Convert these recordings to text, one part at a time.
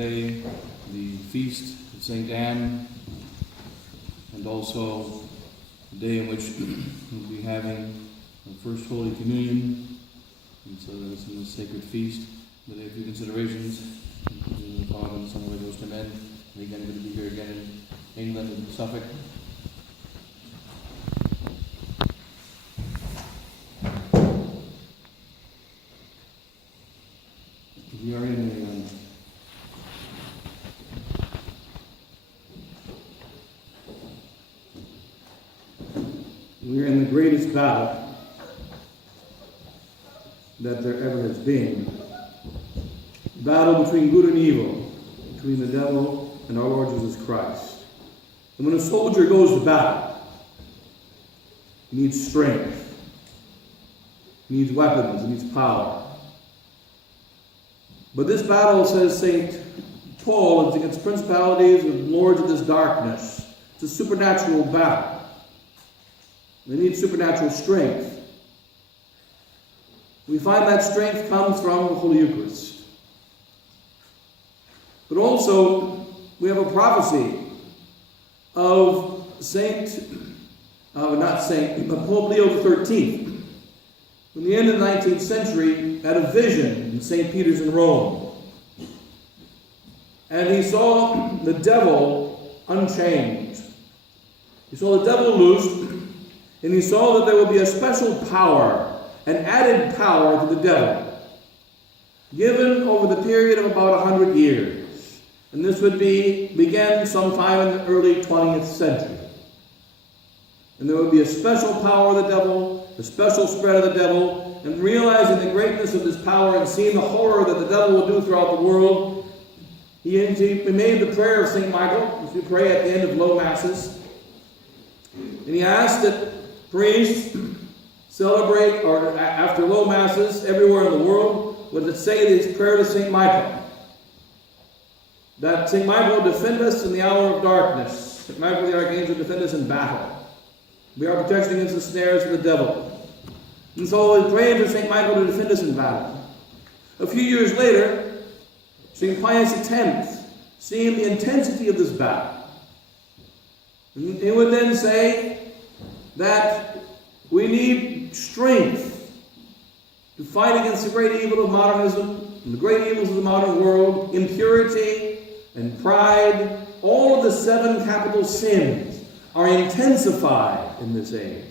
today the feast of St. Anne, and also the day in which we'll be having the First Holy Communion. And so that's in this sacred feast. But a few considerations. In the Father, and the Son, and the Holy Ghost, amen. And again, good to be here again in England and Suffolk. We are in the greatest battle that there ever has been. Battle between good and evil, between the devil and our Lord Jesus Christ. And when a soldier goes to battle, he needs strength, he needs weapons, he needs power. But this battle, says St. Paul, is against principalities and lords of this darkness. It's a supernatural battle. They need supernatural strength. We find that strength comes from the Holy Eucharist. But also, we have a prophecy of Pope Leo XIII. In the end of the 19th century, had a vision in St. Peter's in Rome. And he saw the devil unchained. He saw the devil loosed, and he saw that there would be a special power, an added power to the devil, given over the period of about 100 years. And this would begin sometime in the early 20th century. And there would be a special power of the devil, a special spread of the devil, and realizing the greatness of this power and seeing the horror that the devil will do throughout the world, he made the prayer of St. Michael, which we pray at the end of low masses. And he asked that priests celebrate, or after low masses everywhere in the world, would say this prayer to St. Michael. That St. Michael will defend us in the hour of darkness. St. Michael the Archangel will defend us in battle. We are protection against the snares of the devil. And so we're praying for St. Michael to defend us in battle. A few years later, St. Pius X, seeing the intensity of this battle, he would then say that we need strength to fight against the great evil of modernism, and the great evils of the modern world, impurity and pride. All of the 7 capital sins are intensified in this age.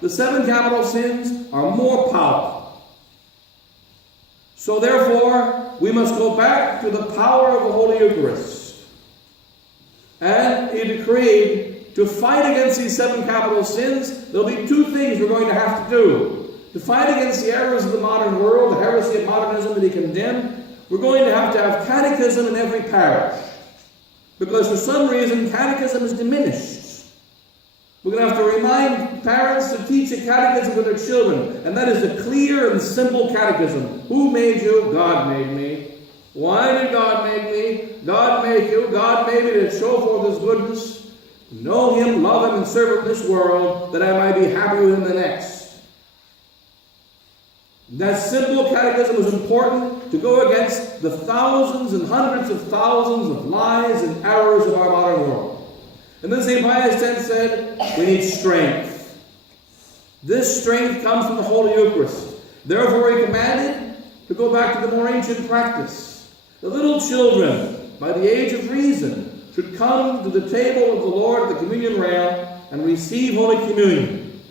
The 7 capital sins are more powerful. So therefore, we must go back to the power of the Holy Eucharist. And he decreed to fight against these 7 capital sins, there'll be 2 things we're going to have to do. To fight against the errors of the modern world, the heresy of modernism that he condemned, we're going to have catechism in every parish. Because for some reason, catechism is diminished. We're going to have to remind parents to teach a catechism to their children. And that is the clear and simple catechism. Who made you? God made me. Why did God make me? God made you. God made me to show forth His goodness. Know Him, love Him, and serve Him in this world, that I might be happy with Him in the next. That simple catechism was important to go against the thousands and hundreds of thousands of lies and errors of our modern world. And then St. Pius X said, we need strength. This strength comes from the Holy Eucharist. Therefore he commanded to go back to the more ancient practice. The little children, by the age of reason, should come to the table of the Lord at the communion rail and receive Holy Communion.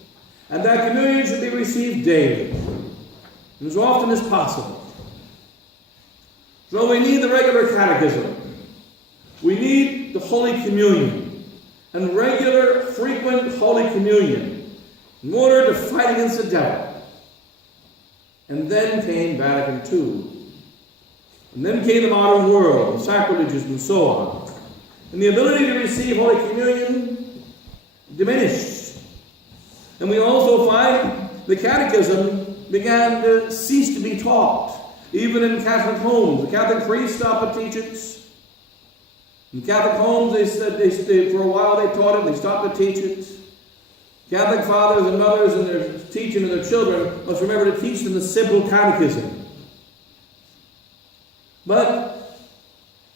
And that communion should be received daily, and as often as possible. So we need the regular catechism. We need the Holy Communion, and regular, frequent Holy Communion, in order to fight against the devil. And then came Vatican II. And then came the modern world, the sacrileges and so on. And the ability to receive Holy Communion diminished. And we also find the catechism began to cease to be taught. Even in Catholic homes, the Catholic priests stopped to teach it. In Catholic homes, they said for a while they taught it, they stopped to teach it. Catholic fathers and mothers in their teaching of their children must remember to teach them the simple catechism. But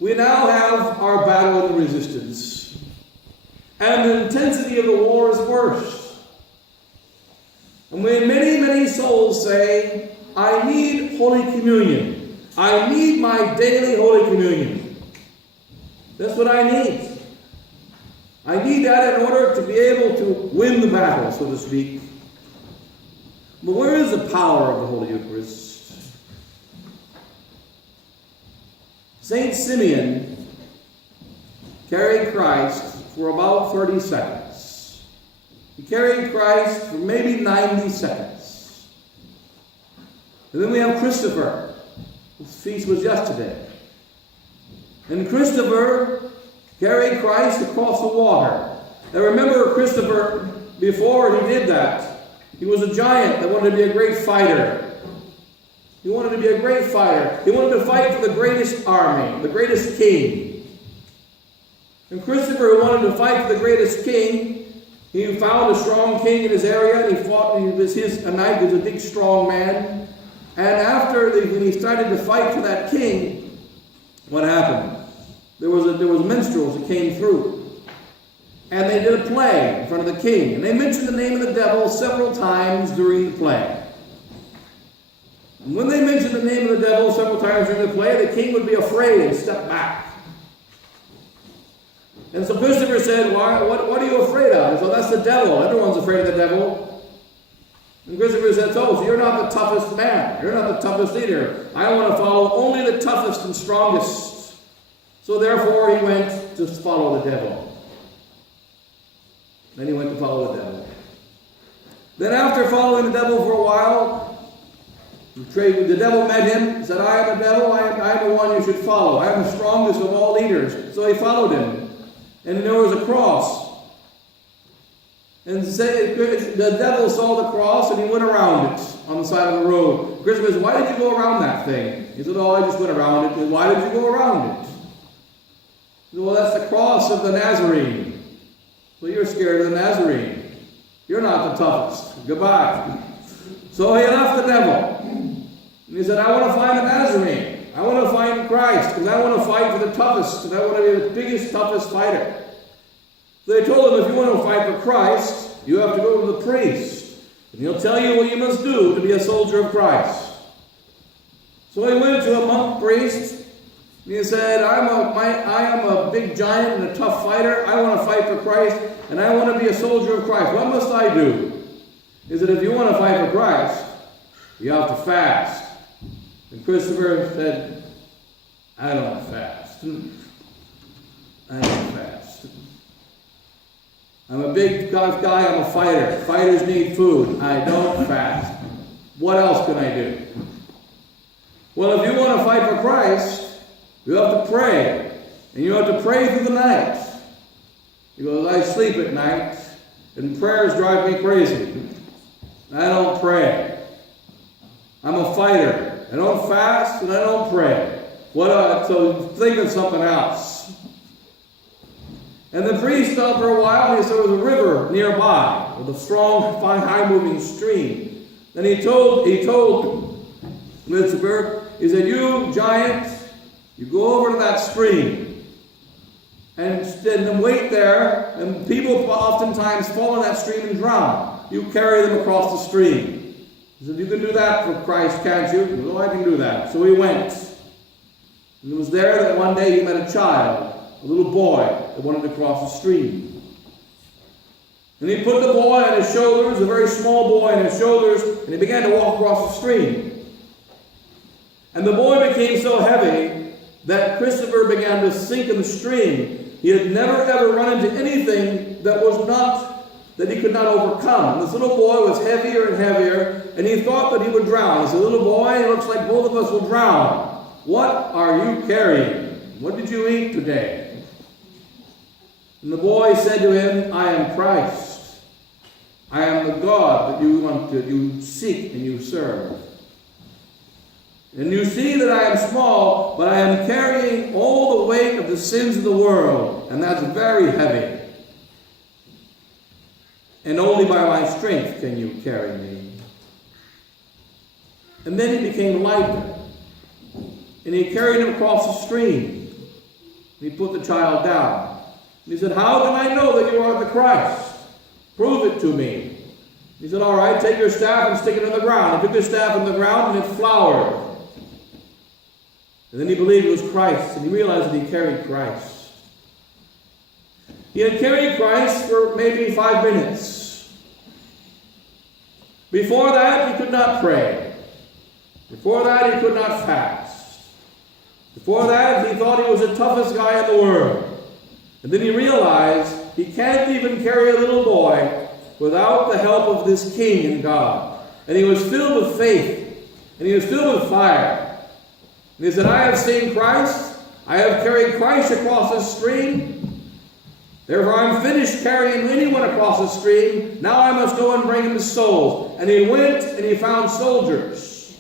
We now have our battle and resistance. And the intensity of the war is worse. And when many, many souls say, I need Holy Communion. I need my daily Holy Communion. That's what I need. I need that in order to be able to win the battle, so to speak. But where is the power of the Holy Eucharist? Saint Simeon carried Christ for about 30 seconds. He carried Christ for maybe 90 seconds. And then we have Christopher, whose feast was yesterday. And Christopher carried Christ across the water. Now remember Christopher, before he did that, he was a giant that wanted to be a great fighter. He wanted to be a great fighter. He wanted to fight for the greatest army, the greatest king. And Christopher, who wanted to fight for the greatest king, he found a strong king in his area, and he fought. He was a knight, he was a big, strong man. And when he started to fight for that king, what happened? There was minstrels that came through. And they did a play in front of the king. And they mentioned the name of the devil several times during the play. And when they mentioned the name of the devil several times during the play, the king would be afraid and step back. And so Christopher said, what are you afraid of? And so that's the devil. Everyone's afraid of the devil. And Christopher said, so you're not the toughest man. You're not the toughest leader. I want to follow only the toughest and strongest. So therefore he went to follow the devil. Then he went to follow the devil. Then after following the devil for a while, the devil met him and said, I am the devil, I am the one you should follow. I am the strongest of all leaders. So he followed him. And there was a cross. And the devil saw the cross and he went around it on the side of the road. Christopher said, why did you go around that thing? He said, I just went around it. He said, why did you go around it? He said, well, that's the cross of the Nazarene. So you're scared of the Nazarene. You're not the toughest. Goodbye. So he left the devil. And he said, I want to find the Nazarene. I want to find Christ because I want to fight for the toughest and I want to be the biggest, toughest fighter. So they told him, if you want to fight for Christ, you have to go to the priest. And he'll tell you what you must do to be a soldier of Christ. So he went to a monk priest. And he said, I am a big giant and a tough fighter. I want to fight for Christ, and I want to be a soldier of Christ. What must I do? He said, if you want to fight for Christ, you have to fast. And Christopher said, I don't fast. I don't fast. I'm a big tough guy. I'm a fighter. Fighters need food. I don't fast. What else can I do? Well, if you want to fight for Christ, you have to pray. And you have to pray through the night. He goes, I sleep at night, and prayers drive me crazy. I don't pray. I'm a fighter. I don't fast, and I don't pray. So think of something else. And the priest thought for a while, and he said there was a river nearby, with a strong, fine, high-moving stream. Then he told Lucifer, he said, you giant, you go over to that stream and then wait there, and people oftentimes fall in that stream and drown. You carry them across the stream. He said, you can do that for Christ, can't you? He said, oh, I can do that. So he went. And it was there that one day he met a child, a little boy, that wanted to cross the stream. And he put the boy on his shoulders, a very small boy on his shoulders, and he began to walk across the stream. And the boy became so heavy that Christopher began to sink in the stream. He had never ever run into anything that he could not overcome. This little boy was heavier and heavier, and he thought that he would drown. He said, little boy, it looks like both of us will drown. What are you carrying? What did you eat today? And the boy said to him, I am Christ. I am the God that you seek and you serve. And you see that I am small, but I am carrying all the weight of the sins of the world, and that's very heavy. And only by my strength can you carry me. And then he became lighter, and he carried him across the stream. He put the child down. And he said, "How can I know that you are the Christ? Prove it to me." He said, "All right, take your staff and stick it in the ground." He took his staff in the ground and it flowered. And then he believed it was Christ, and he realized that he carried Christ. He had carried Christ for maybe 5 minutes. Before that, he could not pray. Before that, he could not fast. Before that, he thought he was the toughest guy in the world. And then he realized he can't even carry a little boy without the help of this King and God. And he was filled with faith, and he was filled with fire. And he said, "I have seen Christ. I have carried Christ across the stream. Therefore, I'm finished carrying anyone across the stream. Now I must go and bring him to souls." And he went and he found soldiers.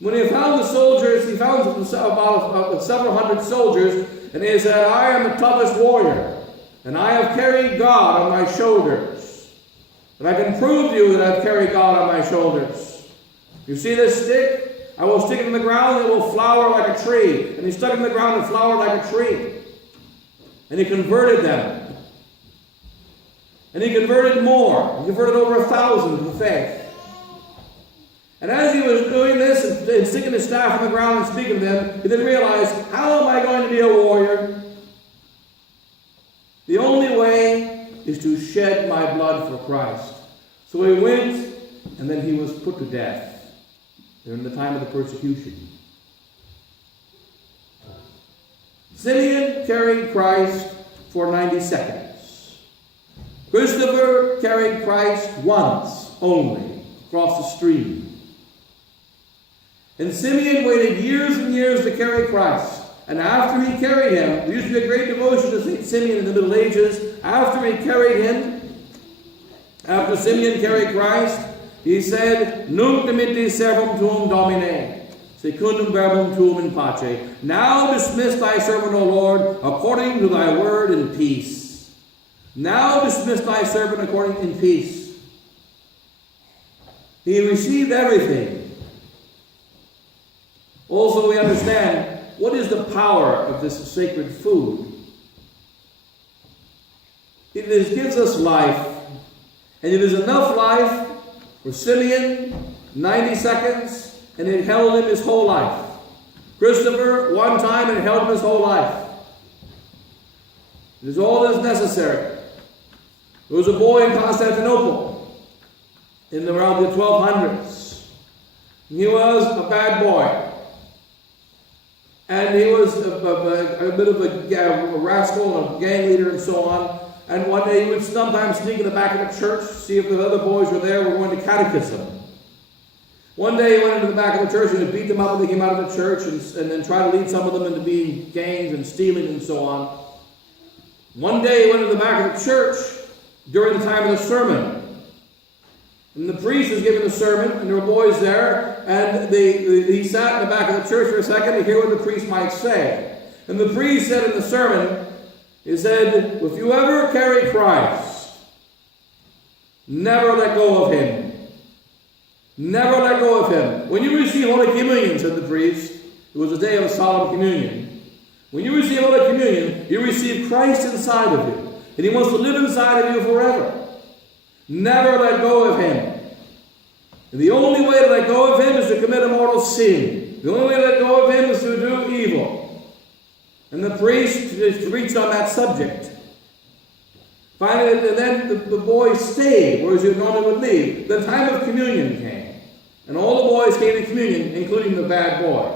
When he found the soldiers, he found about several hundred soldiers. And he said, "I am the toughest warrior. And I have carried God on my shoulders. And I can prove to you that I've carried God on my shoulders. You see this stick? I will stick it in the ground, and it will flower like a tree." And he stuck it in the ground and flowered like a tree. And he converted them. And he converted more. He converted over 1,000 to the faith. And as he was doing this and sticking his staff in the ground and speaking to them, he then realized, how am I going to be a warrior? The only way is to shed my blood for Christ. So he went, and then he was put to death during the time of the persecution. Simeon carried Christ for 90 seconds. Christopher carried Christ once only across the stream. And Simeon waited years and years to carry Christ. And after he carried him, there used to be a great devotion to St. Simeon in the Middle Ages. After he carried him, after Simeon carried Christ, he said, "Nunc dimitti servum tuum Domine, secundum verbum tuum in pace. Now dismiss thy servant, O Lord, according to thy word in peace." Now dismiss thy servant according in peace. He received everything. Also, we understand what is the power of this sacred food. It gives us life, and it is enough life for Simeon, 90 seconds, and it held him his whole life. Christopher, one time, and it held him his whole life. It is all that is necessary. There was a boy in Constantinople in around the 1200s. He was a bad boy. And he was a bit of a rascal and a gang leader and so on. And one day he would sometimes sneak in the back of the church, see if the other boys were there, were going to catechism. One day he went into the back of the church and he beat them up when they came out of the church and then tried to lead some of them into being gangs and stealing and so on. One day he went into the back of the church during the time of the sermon. And the priest was giving the sermon, and there were boys there, and he sat in the back of the church for a second to hear what the priest might say. And the priest said in the sermon, he said, "If you ever carry Christ, never let go of him. Never let go of him. When you receive Holy Communion," said the priest, it was a day of solemn communion. When you receive Holy Communion, you receive Christ inside of you, and he wants to live inside of you forever. Never let go of him. And the only way to let go of him is to commit a mortal sin. The only way to let go of him is to do evil. And the priest reached on that subject. Finally, and then the boy stayed, whereas he normally would leave. The time of communion came. And all the boys came to communion, including the bad boy.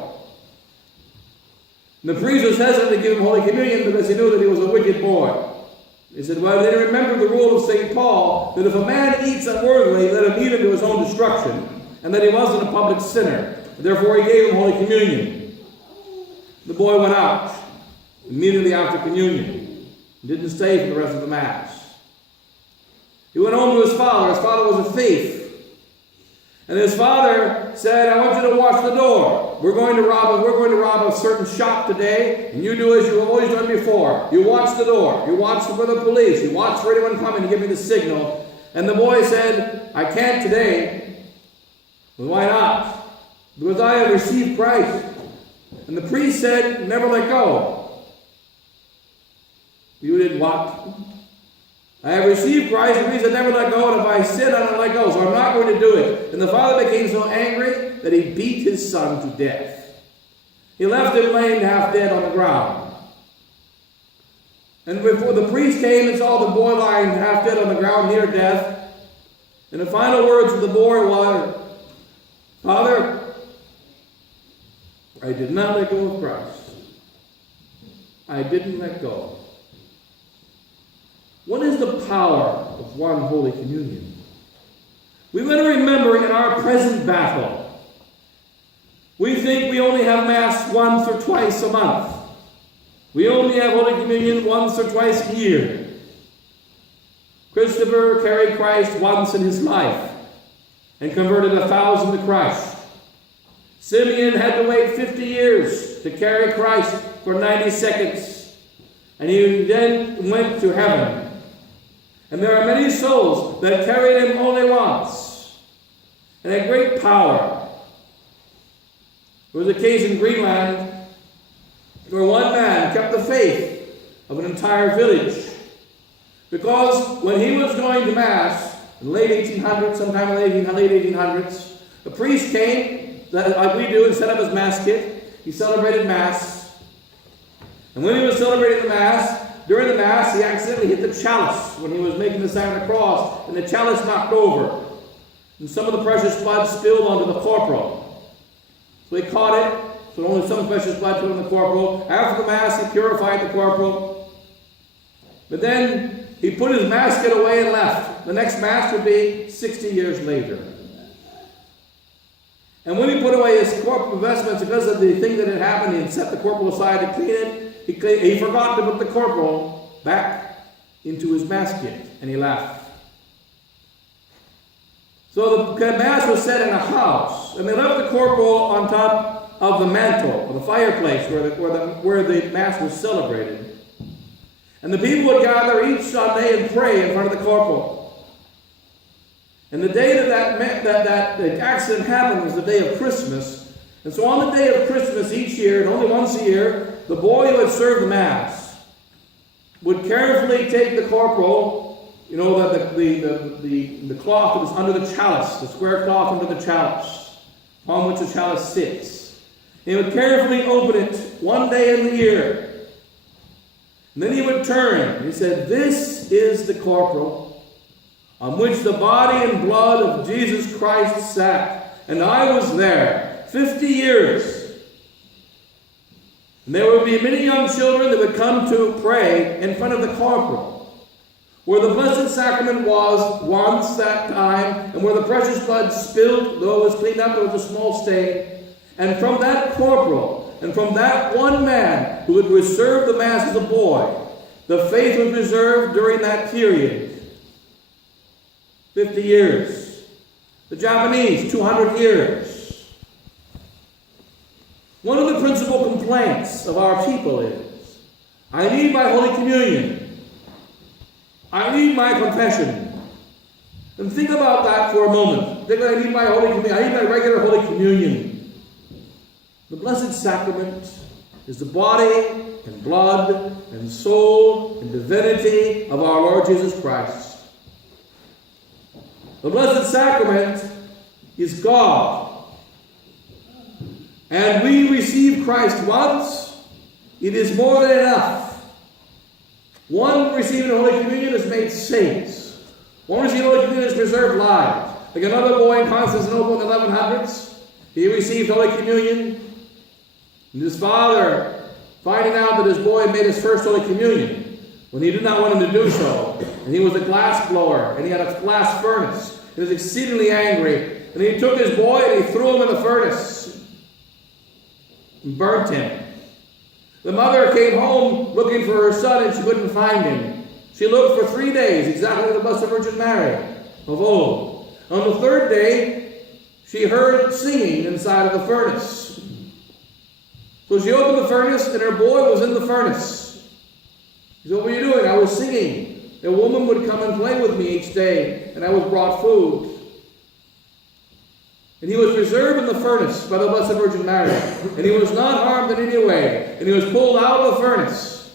And the priest was hesitant to give him Holy Communion because he knew that he was a wicked boy. He said, well, they remembered the rule of St. Paul that if a man eats unworthily, let him eat unto his own destruction, and that he wasn't a public sinner. Therefore, he gave him Holy Communion. The boy went out immediately after communion. He didn't stay for the rest of the Mass. He went home to his father. His father was a thief. And his father said, I want you to watch the door. We're going to rob a certain shop today, and you do as you have always done before. You watch the door. You watch for the police. You watch for anyone coming to give me the signal. And the boy said, I can't today. Well, why not? Because I have received Christ. And the priest said, never let go. You did what? I have received Christ, it means I never let go, and if I sin, I don't let go, so I'm not going to do it. And the father became so angry that he beat his son to death. He left him laying half dead on the ground. And before the priest came and saw the boy lying half dead on the ground near death, and the final words of the boy were, Father, I did not let go of Christ. I didn't let go. What is the power of one Holy Communion? We better remember in our present battle, we think we only have Mass once or twice a month. We only have Holy Communion once or twice a year. Christopher carried Christ once in his life and converted 1,000 to Christ. Simeon had to wait 50 years to carry Christ for 90 seconds. And he then went to heaven. And there are many souls that carried him only once and had great power. There was a case in Greenland where one man kept the faith of an entire village. Because when he was going to Mass in the late 1800s, sometime in the late 1800s, the priest came, like we do, and set up his Mass kit. He celebrated Mass. And when he was celebrating the Mass, during the Mass, he accidentally hit the chalice when he was making the sign of the cross, and the chalice knocked over. And some of the precious blood spilled onto the corporal. So he caught it, so only some precious blood spilled on the corporal. After the Mass, he purified the corporal. But then he put his Mass kit away and left. The next Mass would be 60 years later. And when he put away his corporal vestments, because of the thing that had happened, he had set the corporal aside to clean it. He forgot to put the corporal back into his Mass kit, and he left. So the Mass was set in a house, and they left the corporal on top of the mantle, or the fireplace, where the Mass was celebrated. And the people would gather each Sunday and pray in front of the corporal. And the day that the accident happened was the day of Christmas. And so on the day of Christmas each year, and only once a year, the boy who had served the Mass would carefully take the corporal, the cloth that was under the chalice, the square cloth under the chalice, upon which the chalice sits. He would carefully open it one day in the year. And then he would turn, and he said, "This is the corporal on which the body and blood of Jesus Christ sat, and I was there 50 years. And there would be many young children that would come to pray in front of the corporal, where the Blessed Sacrament was once that time, and where the precious blood spilled, though it was cleaned up, there was a small stain. And from that corporal, and from that one man who had served the Mass as a boy, the faith was preserved during that period. 50 years. The Japanese, 200 years. One of the principal complaints of our people is, I need my Holy Communion. I need my confession. And think about that for a moment. Think, I need my Holy Communion. I need my regular Holy Communion. The Blessed Sacrament is the body and blood and soul and divinity of our Lord Jesus Christ. The Blessed Sacrament is God. And we receive Christ once, it is more than enough. One receiving Holy Communion is made saints. One receiving Holy Communion is preserved lives. Like another boy in Constantinople in the 1100s, he received Holy Communion. And his father, finding out that his boy had made his first Holy Communion, when he did not want him to do so, and he was a glass blower, and he had a glass furnace, he was exceedingly angry. And he took his boy and he threw him in the furnace and burnt him. The mother came home looking for her son and she couldn't find him. She looked for 3 days, exactly like the Blessed Virgin Mary of old. On the third day, she heard singing inside of the furnace. So she opened the furnace and her boy was in the furnace. She said, "What were you doing?" "I was singing. A woman would come and play with me each day, and I was brought food." And he was preserved in the furnace by the Blessed Virgin Mary. And he was not harmed in any way. And he was pulled out of the furnace.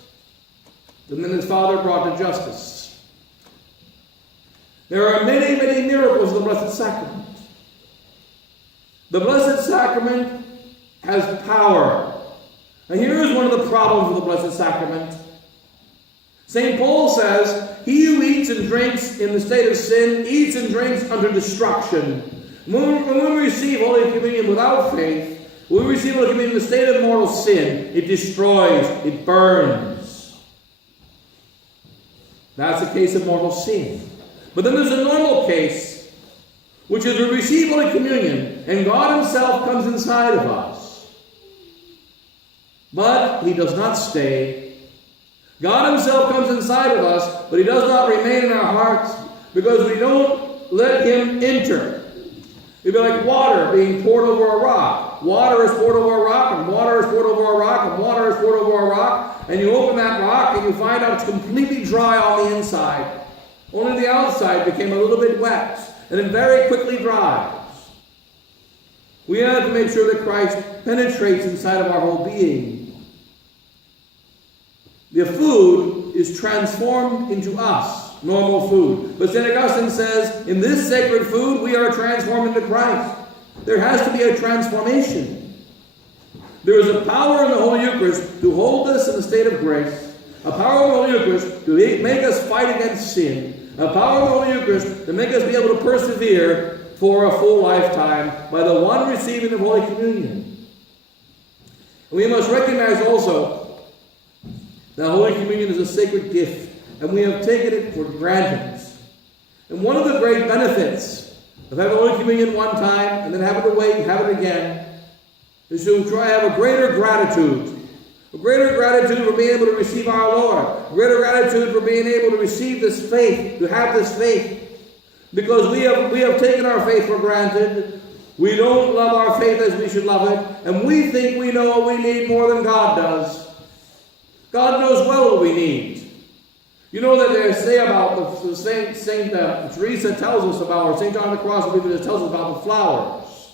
and then his Father brought to justice. There are many, many miracles in the Blessed Sacrament. The Blessed Sacrament has power. And here is one of the problems with the Blessed Sacrament. St. Paul says, he who eats and drinks in the state of sin, eats and drinks unto destruction. When we receive Holy Communion without faith, when we receive Holy Communion in the state of mortal sin, it destroys, it burns. That's the case of mortal sin. But then there's a normal case, which is we receive Holy Communion, and God himself comes inside of us. But he does not stay. God himself comes inside of us, but he does not remain in our hearts because we don't let him enter. It'd be like water being poured over a rock. Water is poured over a rock, and water is poured over a rock, and water is poured over a rock, and you open that rock and you find out it's completely dry on the inside. Only the outside became a little bit wet, and it very quickly dries. We have to make sure that Christ penetrates inside of our whole being. The food is transformed into us, normal food. But St. Augustine says, in this sacred food, we are transformed into Christ. There has to be a transformation. There is a power in the Holy Eucharist to hold us in a state of grace, a power in the Holy Eucharist to make us fight against sin, a power in the Holy Eucharist to make us be able to persevere for a full lifetime by the one receiving of Holy Communion. And we must recognize also that Holy Communion is a sacred gift, and we have taken it for granted. And one of the great benefits of having Holy Communion one time and then having to wait and have it again is to try to have a greater gratitude. A greater gratitude for being able to receive our Lord. A greater gratitude for being able to receive this faith, to have this faith. Because we have taken our faith for granted. We don't love our faith as we should love it. And we think we know what we need more than God does. God knows well what we need. You know that they say about the Saint Teresa tells us about, or St. John of the Cross tells us about the flowers.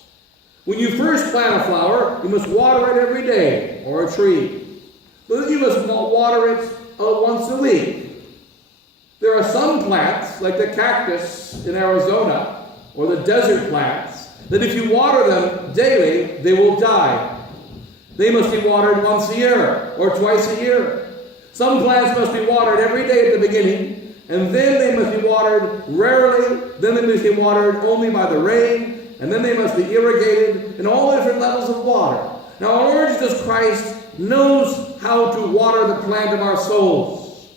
When you first plant a flower, you must water it every day, or a tree. But then you must water it once a week. There are some plants, like the cactus in Arizona, or the desert plants, that if you water them daily, they will die. They must be watered once a year, or twice a year. Some plants must be watered every day at the beginning, and then they must be watered rarely, then they must be watered only by the rain, and then they must be irrigated in all different levels of water. Now, our Lord Jesus Christ knows how to water the plant of our souls.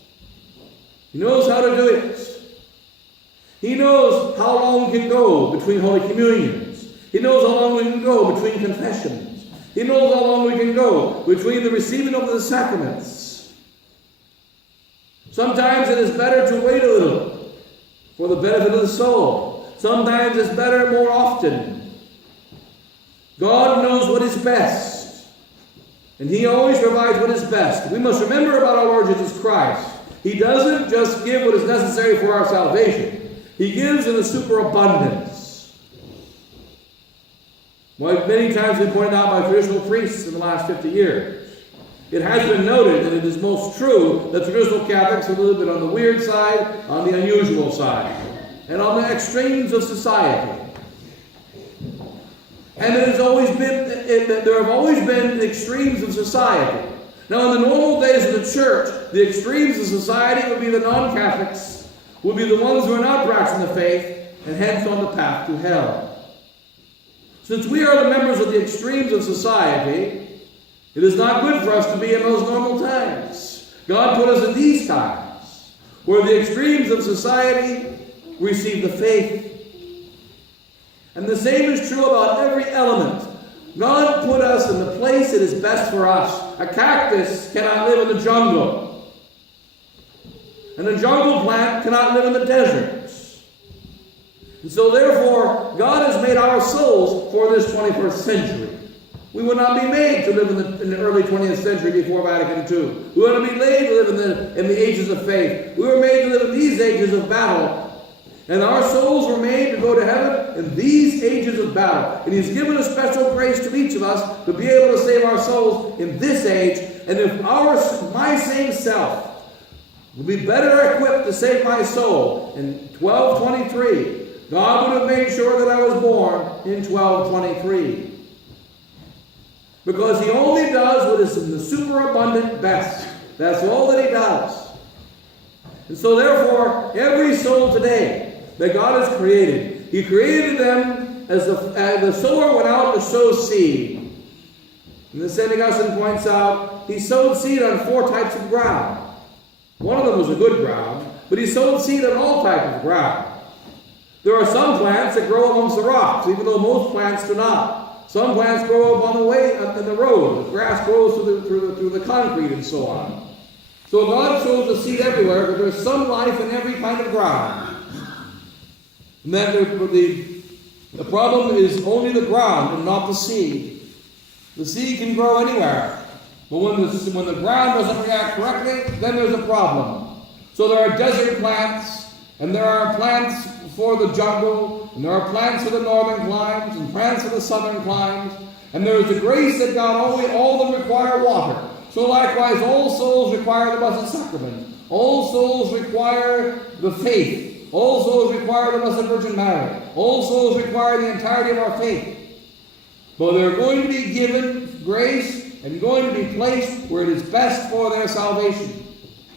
He knows how to do it. He knows how long we can go between Holy Communions. He knows how long we can go between confessions. He knows how long we can go between the receiving of the sacraments. Sometimes it is better to wait a little for the benefit of the soul. Sometimes it's better more often. God knows what is best. And he always provides what is best. We must remember about our Lord Jesus Christ. He doesn't just give what is necessary for our salvation. He gives in a superabundance. Well, many times been pointed out by traditional priests in the last 50 years. It has been noted, and it is most true, that traditional Catholics are a little bit on the weird side, on the unusual side, and on the extremes of society. And there have always been extremes of society. Now, in the normal days of the church, the extremes of society would be the non-Catholics, would be the ones who are not practicing the faith, and hence on the path to hell. Since we are the members of the extremes of society, it is not good for us to be in those normal times. God put us in these times, where the extremes of society receive the faith. And the same is true about every element. God put us in the place that is best for us. A cactus cannot live in the jungle. And a jungle plant cannot live in the deserts. And so therefore, God has made our souls for this 21st century. We would not be made to live in the early 20th century before Vatican II. We would not be made to live in the ages of faith. We were made to live in these ages of battle. And our souls were made to go to heaven in these ages of battle. And he's given a special grace to each of us to be able to save our souls in this age. And if my same self will be better equipped to save my soul in 1223. God would have made sure that I was born in 1223. Because he only does what is in the superabundant best. That's all that he does. And so therefore, every soul today that God has created, he created them as the sower went out to sow seed. And the St. Augustine points out, he sowed seed on 4 types of ground. One of them was a good ground, but he sowed seed on all types of ground. There are some plants that grow amongst the rocks, even though most plants do not. Some plants grow up on the way, up in the road. The grass grows through the concrete and so on. So God sows the seed everywhere, but there's some life in every kind of ground. And then the problem is only the ground and not the seed. The seed can grow anywhere. But when the ground doesn't react correctly, then there's a problem. So there are desert plants, and there are plants for the jungle, and there are plants for the northern climes, and plants for the southern climes, and there is the grace that God all of them require water. So likewise, all souls require the Blessed Sacrament. All souls require the faith. All souls require the Blessed Virgin Mary. All souls require the entirety of our faith. But they're going to be given grace and going to be placed where it is best for their salvation.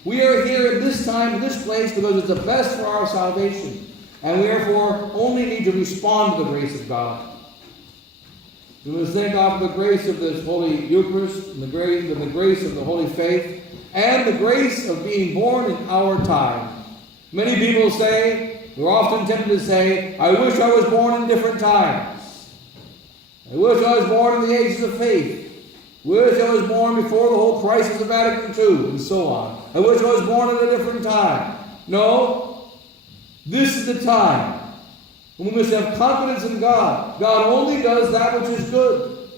We are here at this time, in this place, because it's the best for our salvation. And we therefore only need to respond to the grace of God. We must thank God for the grace of this Holy Eucharist, and the grace of the Holy Faith, and the grace of being born in our time. Many people say, we're often tempted to say, I wish I was born in different times. I wish I was born in the ages of faith. I wish I was born before the whole crisis of Vatican II, and so on. I wish I was born at a different time. No, this is the time. And we must have confidence in God. God only does that which is good.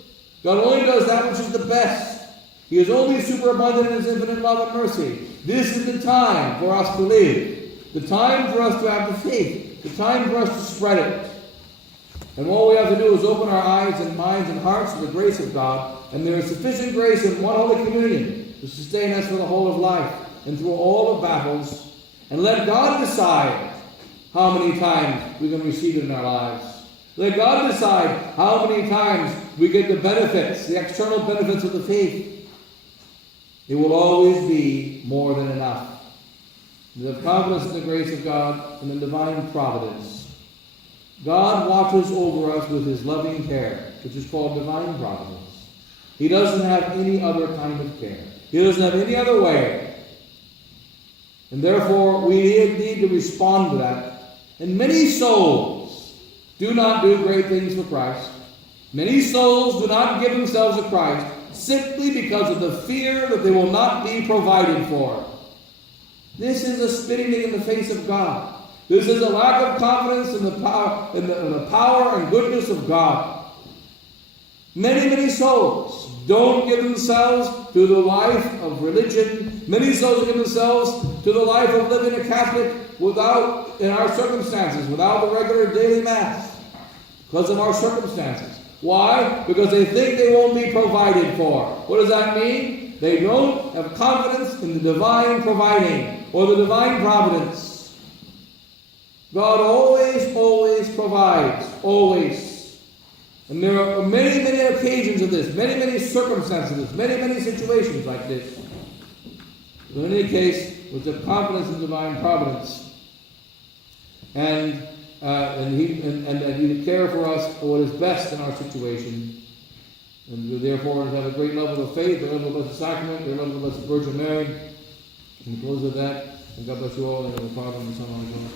God only does that which is the best. He is only superabundant in his infinite love and mercy. This is the time for us to live. The time for us to have the faith. The time for us to spread it. And all we have to do is open our eyes and minds and hearts to the grace of God. And there is sufficient grace in one Holy Communion to sustain us for the whole of life and through all the battles. And let God decide how many times we can receive it in our lives. Let God decide how many times we get the benefits, the external benefits of the faith. It will always be more than enough. We have confidence in the grace of God and the divine providence. God watches over us with his loving care, which is called divine providence. He doesn't have any other kind of care. He doesn't have any other way. And therefore, we need to respond to that. And many souls do not do great things for Christ. Many souls do not give themselves to Christ simply because of the fear that they will not be provided for. This is a spitting in the face of God. This is a lack of confidence in the power and goodness of God. Many souls don't give themselves to the life of religion. Many souls give themselves to the life of living a Catholic in our circumstances, without the regular daily Mass, because of our circumstances. Why? Because they think they won't be provided for. What does that mean? They don't have confidence in the divine providing or the divine providence. God always provides, always. And there are many occasions of this, many circumstances of this, many situations like this. So in any case, with the confidence in divine providence, and that he would care for us for what is best in our situation, and we therefore have a great level of faith, a level of the Blessed Sacrament, a level of the Blessed Virgin Mary. And close with that, and God bless you all, and the Father and the Son and the Holy Ghost.